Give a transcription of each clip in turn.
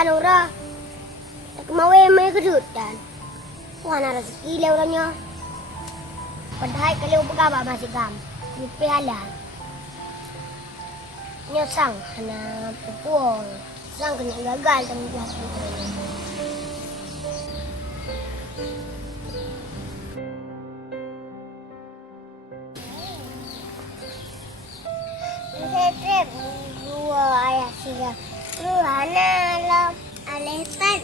Kan orang kemauan mai kedutan. Wana rezeki le orangnya. Padahal kalau pegawai masih gam. Di piala. Nyosang hana pupul. Sang kena gagal dan jelas itu. Saya dua ayah siya. Luhana alam alepan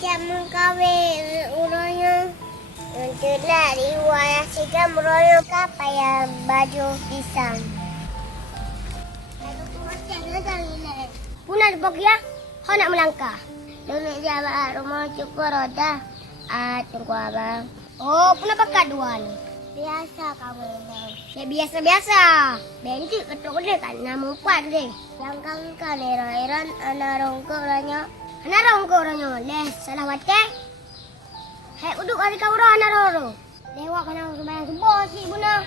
jam kawin urangnya. Untuk lari ayah siya meroyok kapaya baju pisang. Punah bagi ya, kau nak melangkah. Dulu jawab rumah cukup roda. Tunggu abang. Oh, punah pakai dua ni. Biasa kamu bang. Ya biasa-biasa. Benci ketuk dia kan nama empat deh. Yang kamu kan era-eran anak rongkok orangnya. Anak rongkok orangnya. Les salah wadah. Hei uduk hari kau orang anak roro. Lewat mana sembahyang subuh si buna.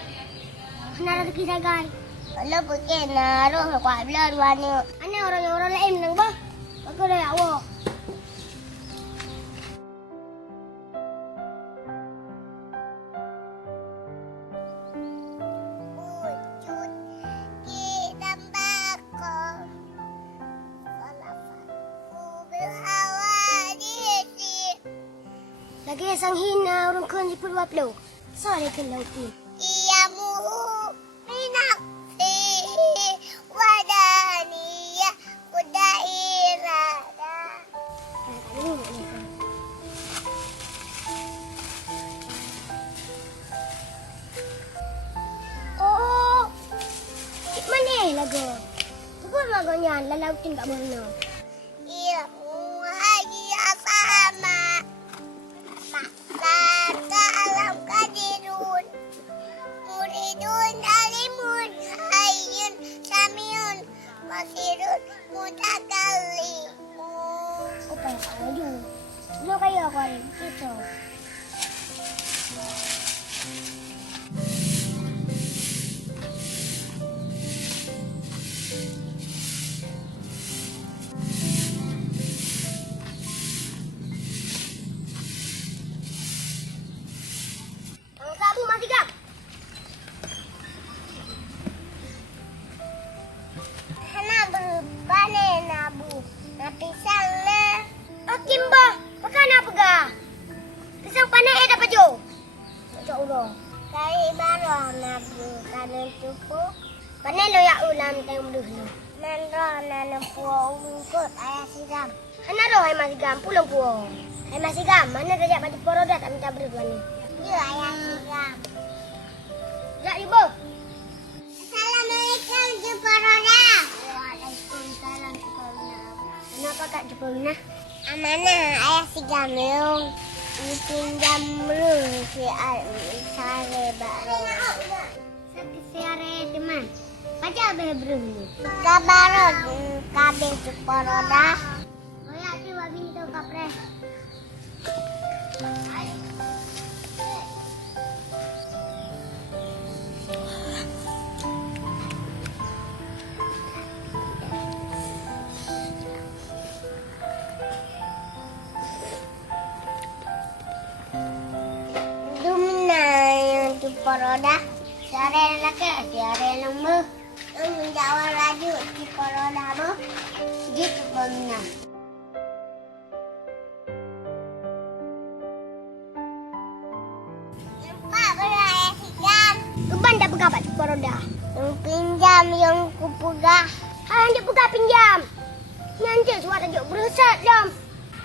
Anak rezeki sagai. Kalau pergi naruh kuat belar warna. Ana orang lain nang bah. Aku dah awak. Wujud kita bakal. Walaupun berhawa di. Lagi sang hina orang kan di Pulau Pulau. Sorry kalau tu. Ia muhu minak. Wadaniya kudairada. Oh, mana lagu? Sebut lagunya lalautin kat mana? Iya, muhaji sama. Maksa alam kadirun. Muridun alimun. Hayyun samiun basirun mutakallim. Oh, pengen lagi. Lo kayak apa ni? Gitu. Kamu masih gak? Pisang na. Akin ba? Magkana pa ga? Pisang panay dapat jo. Sa ulo. Kaya baro na kanin tupo. Panay lo ya ulam tayong dulu. Nandro na ng puo ungkot ayah sigam. Hanaro ay masigam pulang puo. Ay masigam mana kerja baju poroda tak minta berdua ni. Ya ayah sigam. Ya ibu. Assalamualaikum Jeporoda. Waalaikumsalam Jeporoda. Kenapa Kak Jeporoda? Amanah ayah si Gamil. Pinjam dulu si Sare Bareng. Sare teman. Baca berburu. Kabarot kabe Jeporoda. Oh ya coba bintu kapre. Poroda, sare laki, sare lembu, menjawab laju di poroda bu, gitu benar. Nampak beraya sikan. Keban dah pegang baju poroda. Yang pinjam yang kupegah. Yang dia pegang pinjam. Nanti suara juk berusaha jam.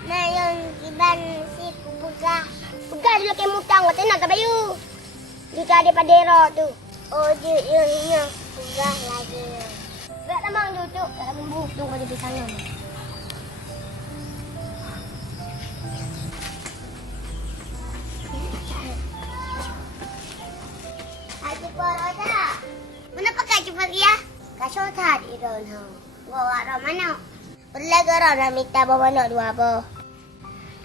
Nah yang kiban si kupegah. Pegang dulu ke mutang, waktu nak ke bayu. Jika ada padero tu. Oh, dia yang pegah lagi. Tak lamang duduk dalam bumbu tu kalau di sana. Haji Poroda. Mana pakai cepat dia? Kasut tadi ron ha. Bawa ron mana? Berlaga ron minta bawa nak dua apa?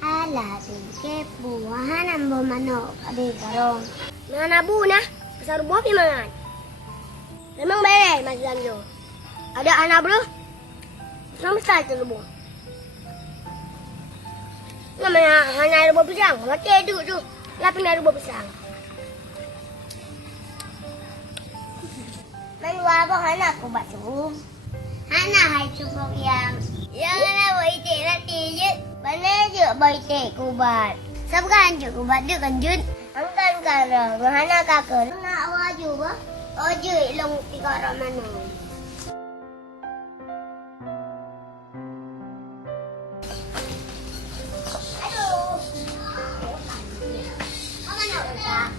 Alah, sikit buahan ambo manok ada garong. Mana bu nah? Besar buah pi mangan. Memang baik Mas Zamjo. Ada anak bro? Sama besar tu buah. Namanya hanya ada buah pisang. Mati aduk tu. Lapin ada buah pisang. Menua apa hana aku buat tu. Hana hai cukup yang nak buat itik nanti je. Mana je buat itik kubat. Sebekan je kubat dia kanjut. Angkan sekarang. Hana kakak. Nak waju apa? Waju ilong 3 orang mana. Aduh. Apa nak buat?